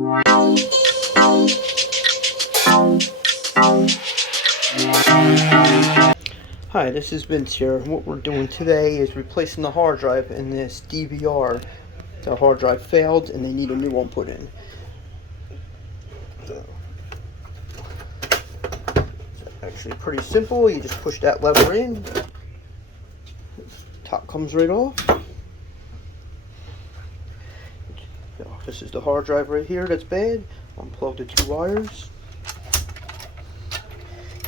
Hi, this is Vince here. What we're doing today is replacing the hard drive in this DVR. The hard drive failed and they need a new one put in. So, it's actually pretty simple. You just push that lever in. Top comes right off. This is the hard drive right here that's bad. Unplug the two wires.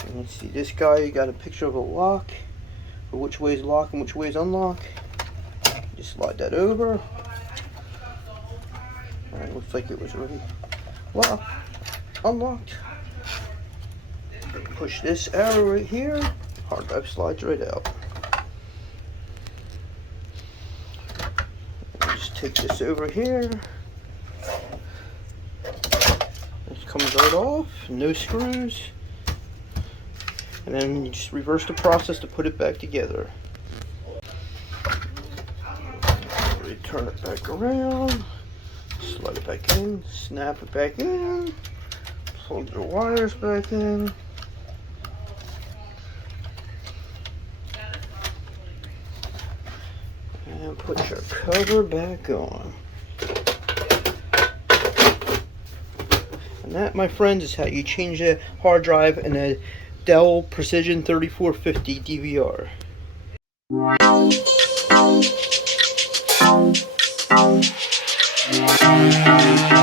And you see this guy, you got a picture of a lock, for which way is lock and which way is unlock. Just slide that over. Alright, looks like it was already locked, unlocked. Push this arrow right here, hard drive slides right out. And just take this over here. This comes right off, no screws. And then you just reverse the process to put it back together. Turn it back around, slide it back in, snap it back in, plug the wires back in. And put your cover back on. And that, my friends, is how you change a hard drive in a Dell Precision 3450 DVR.